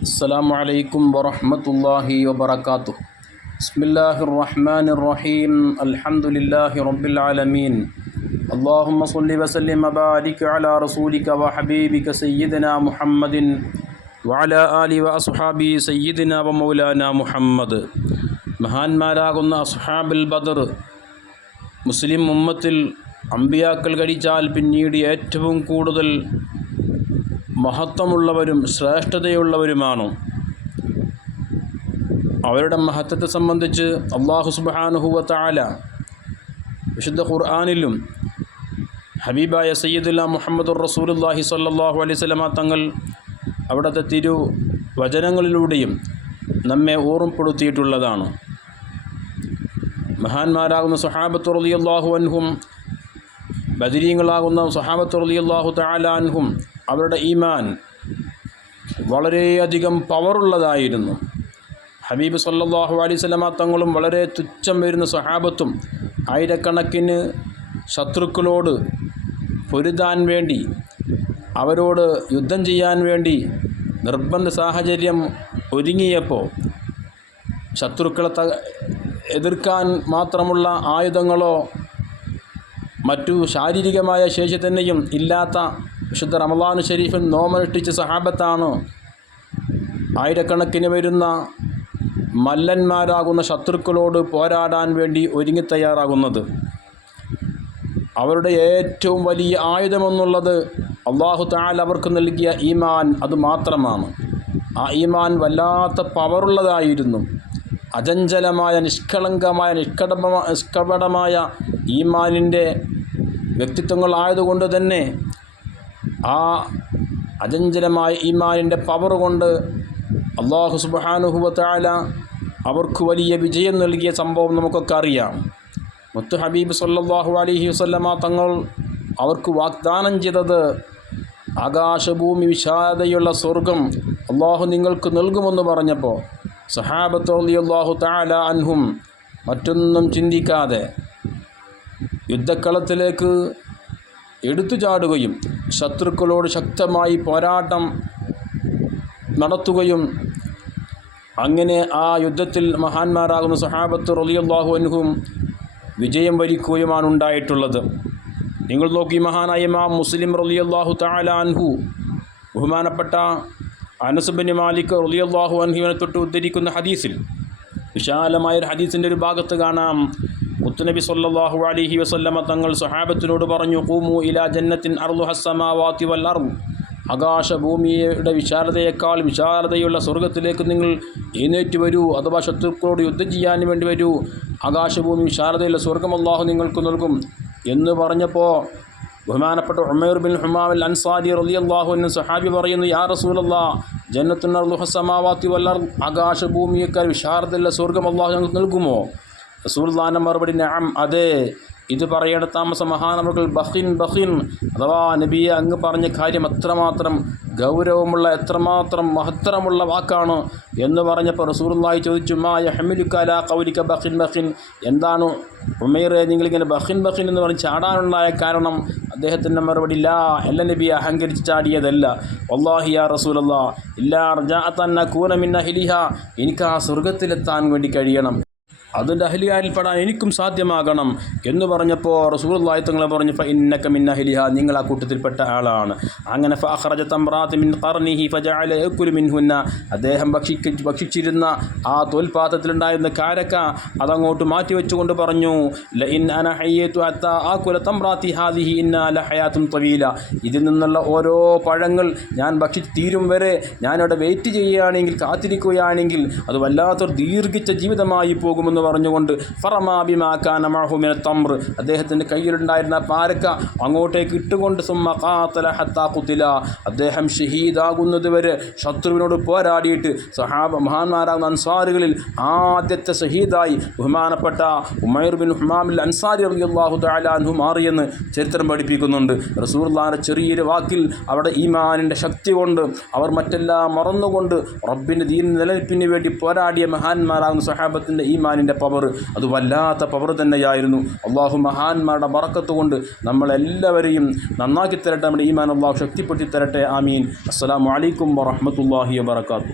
السلام عليكم ورحمة الله وبركاته بسم الله الرحمن الرحيم الحمد لله رب العالمين اللهم صل وسلم وبارك على رسولك وحبيبك سيدنا محمد وعلى آله وأصحابه سيدنا ومولانا محمد മഹാന്മാരാകുന്ന അസ്ഹാബുൽ ബദർ മുസ്ലിം ഉമ്മത്തിൽ അമ്പിയാക്കൾ കഴിച്ചാൽ പിന്നീട് ഏറ്റവും കൂടുതൽ മഹത്വമുള്ളവരും ശ്രേഷ്ഠതയുള്ളവരുമാണ്. അവരുടെ മഹത്വത്തെ സംബന്ധിച്ച് അള്ളാഹു സുബാനുഹുവ താല വിശുദ്ധ ഖുർആാനിലും ഹബീബായ സയ്യിദുല്ല മുഹമ്മദ് റസൂലുല്ലാഹി സല്ലാഹു അലൈഹി സ്വലമ തങ്ങൾ അവിടുത്തെ തിരു വചനങ്ങളിലൂടെയും നമ്മെ ഓർമ്മപ്പെടുത്തിയിട്ടുള്ളതാണ്. മഹാന്മാരാകുന്ന സഹാബത്ത് റളിയല്ലാഹു അൻഹും ബദരീങ്ങളാകുന്ന സഹാബത്ത് റളിയല്ലാഹു തആല അൻഹും അവരുടെ ഈമാൻ വളരെയധികം പവറുള്ളതായിരുന്നു. ഹബീബ് സല്ലാഹു അലൈഹി സ്വലമ തങ്ങളും വളരെ തുച്ഛം വരുന്ന സഹാബത്തും ആയിരക്കണക്കിന് ശത്രുക്കളോട് പൊരുതാൻ വേണ്ടി അവരോട് യുദ്ധം ചെയ്യാൻ വേണ്ടി നിർബന്ധ സാഹചര്യം ഒരുങ്ങിയപ്പോൾ ശത്രുക്കളെ എതിർക്കാൻ മാത്രമുള്ള ആയുധങ്ങളോ മറ്റു ശാരീരികമായ ശേഷി തന്നെയും ഇല്ലാത്ത വിശുദ്ധ റമദാൻ ഷെരീഫിൻ നോമനുഷ്ഠിച്ച സഹാബത്താണ് ആയിരക്കണക്കിന് വരുന്ന മല്ലന്മാരാകുന്ന ശത്രുക്കളോട് പോരാടാൻ വേണ്ടി ഒരുങ്ങി തയ്യാറാകുന്നത്. അവരുടെ ഏറ്റവും വലിയ ആയുധമെന്നുള്ളത് അള്ളാഹു താൽ അവർക്ക് നൽകിയ ഈമാൻ അത് മാത്രമാണ്. ആ ഈമാൻ വല്ലാത്ത പവറുള്ളതായിരുന്നു. അചഞ്ചലമായ നിഷ്കളങ്കമായ നിഷ്കടമ നിഷ്കപടമായ ഈമാനിന്റെ വ്യക്തിത്വങ്ങളായതുകൊണ്ട് തന്നെ ആ അചഞ്ചലമായ ഈമാനിന്റെ പവർ കൊണ്ട് അള്ളാഹു സുബാനുഹുബത്താല അവർക്ക് വലിയ വിജയം നൽകിയ സംഭവം നമുക്കൊക്കെ അറിയാം. മുത്തു ഹബീബ് സല്ലാഹു അലഹി വസ്ല്ലമ തങ്ങൾ അവർക്ക് വാഗ്ദാനം ചെയ്തത് ആകാശഭൂമി വിഷാദയുള്ള സ്വർഗം അള്ളാഹു നിങ്ങൾക്ക് നൽകുമെന്ന് പറഞ്ഞപ്പോൾ സഹാബത്തോലി അള്ളാഹു താല അൻഹും മറ്റൊന്നും ചിന്തിക്കാതെ യുദ്ധക്കളത്തിലേക്ക് എടുത്തു ചാടുകയും ശത്രുക്കളോട് ശക്തമായി പോരാട്ടം നടത്തുകയും അങ്ങനെ ആ യുദ്ധത്തിൽ മഹാന്മാരാകുന്ന സഹാബത്ത് റലിയല്ലാഹു അൻഹും വിജയം വരിക്കുകയുമാണ് ഉണ്ടായിട്ടുള്ളത്. നിങ്ങൾ നോക്കി മഹാനായ ഇമാം മുസ്ലിം റലിയല്ലാഹു തആല അൻഹു ബഹുമാനപ്പെട്ട അനസുബിന് മാലിക് റലിയല്ലാഹു അൻഹുവിനെ തൊട്ട് ഉദ്ധരിക്കുന്ന ഹദീസിൽ വിശാലമായ ഒരു ഹദീസിന്റെ ഒരു ഭാഗത്ത് കാണാം. മുത്തുനബി സല്ലാഹു അലൈഹി വസല്ലമ തങ്ങൾ സഹാബത്തിനോട് പറഞ്ഞു കൂമു ഇലാ ജന്നത്തിൻ അർലു ഹസ്സമാവാത്തി വൽ ആകാശഭൂമിയുടെ വിശാലതയേക്കാൾ വിശാലതയുള്ള സ്വർഗത്തിലേക്ക് നിങ്ങൾ എഴുന്നേറ്റ് വരൂ അഥവാ ശത്രുക്കളോട് യുദ്ധം ചെയ്യാൻ വേണ്ടി വരൂ. ആകാശഭൂമി വിശാലതയുള്ള സ്വർഗം അള്ളാഹു നിങ്ങൾക്ക് നൽകും എന്ന് പറഞ്ഞപ്പോൾ ബഹുമാനപ്പെട്ട ഉമേർ ബിൻ ഹുമാവിൽ അൻസാരി അള്ളാഹു എന്ന സഹാബി പറയുന്നു യാ റസൂലല്ലാ ജന്നത്തുന്നർ ഹസമാവാത്തി വല്ലർ ആകാശഭൂമിയേക്കാൾ വിശാലതയുള്ള സ്വർഗം അള്ളാഹു ഞങ്ങൾക്ക് നൽകുമോ? റസൂൽദാന മറുപടി നാം അതെ. ഇത് പറയേണ്ട താമസ മഹാനവകൾ ബഹിൻ ബഹിൻ അഥവാ നബിയെ അങ്ങ് പറഞ്ഞ കാര്യം എത്രമാത്രം ഗൗരവമുള്ള എത്രമാത്രം മഹത്തരമുള്ള വാക്കാണ് എന്ന് പറഞ്ഞപ്പോൾ റസൂറുല്ലായി ചോദിച്ചു മാ യഹമിലുക്കല കൗലിക്ക ബഹിൻ ബഹിൻ എന്താണ്? ഉമേറെ നിങ്ങളിങ്ങനെ ബഹിൻ ബഹിൻ എന്ന് പറഞ്ഞ് ചാടാനുണ്ടായ കാരണം അദ്ദേഹത്തിന്റെ മറുപടി ഇല്ല എല്ലാ നബി അഹങ്കരിച്ച് ചാടിയതല്ല. വല്ലാഹിയ റസൂലല്ലാ ഇല്ലാ റജാ തന്ന കൂനമിന്ന ഹിലിഹ എനിക്ക് ആ സ്വർഗത്തിലെത്താൻ വേണ്ടി കഴിയണം. അതിന്റെ അഹലിയാരിൽപ്പെടാൻ എനിക്കും സാധ്യമാകണം എന്ന് പറഞ്ഞപ്പോൾ റസൂർലായി തങ്ങളെ പറഞ്ഞു ഇന്നക്ക മിൻ അഹലിഹ നിങ്ങൾ ആ കൂട്ടത്തിൽപ്പെട്ട ആളാണ് അങ്ങനെ ഫഹ്റജ തമ്രാത്ത് മിൻ ഫജഅല യകുലു മിൻഹുന്ന. അദ്ദേഹം ഭക്ഷിക്ക ഭക്ഷിച്ചിരുന്ന ആ തോൽപാത്രത്തിലുണ്ടായിരുന്ന കാരക്ക അതങ്ങോട്ട് മാറ്റി വെച്ചുകൊണ്ട് പറഞ്ഞു ല ഇൻ അന ഹയ്യത്തു അത്ത ആ കുല ഹാദിഹി ഇന്ന അല ഹയാത്തും തവീല ഇതിൽ നിന്നുള്ള ഓരോ പഴങ്ങൾ ഞാൻ ഭക്ഷിച്ച് തീരും വരെ ഞാനവിടെ വെയിറ്റ് ചെയ്യുകയാണെങ്കിൽ കാത്തിരിക്കുകയാണെങ്കിൽ അത് വല്ലാത്തൊരു ദീർഘിച്ച ജീവിതമായി പോകുമെന്ന് പറഞ്ഞുകൊണ്ട് ഫറമാബിമാക്കാൻ മഹുമിന തമ്ര അദ്ദേഹത്തിന്റെ കയ്യിലുണ്ടായിരുന്ന പാരക്ക അങ്ങോട്ടേക്ക് ഇട്ടുകൊണ്ട് സുമ്മ അദ്ദേഹം ഷഹീദാകുന്നത് വരെ ശത്രുവിനോട് പോരാടിയിട്ട് സഹാബ മഹാന്മാരാകുന്ന അൻസാറുകളിൽ ആദ്യത്തെ ഷഹീദായി ബഹുമാനപ്പെട്ട ഉമൈർ ബിൻ ഹുമാമിൽ അൻസാരി അള്ളാഹു മാറിയെന്ന് ചരിത്രം പഠിപ്പിക്കുന്നുണ്ട്. റസൂർലാന്റെ ചെറിയൊരു വാക്കിൽ അവിടെ ഈമാനിന്റെ ശക്തി കൊണ്ട് അവർ മറ്റെല്ലാം മറന്നുകൊണ്ട് റബ്ബിന്റെ ദീൻ നിലനിൽപ്പിന് വേണ്ടി പോരാടിയ മഹാന്മാരാകുന്ന സഹാബത്തിന്റെ ഈമാനിന്റെ പവർ അത് വല്ലാത്ത പവർ തന്നെയായിരുന്നു. അള്ളാഹു മഹാന്മാരുടെ മറക്കത്ത് കൊണ്ട് നമ്മളെല്ലാവരെയും നന്നാക്കി തരട്ടെ. നമ്മുടെ ഈമാൻ അള്ളാഹു ശക്തിപ്പെടുത്തി തരട്ടെ. ആമീൻ. അസ്സാം അലൈക്കും വറഹ്മത്തുള്ളാഹി വബറകാതുഹു.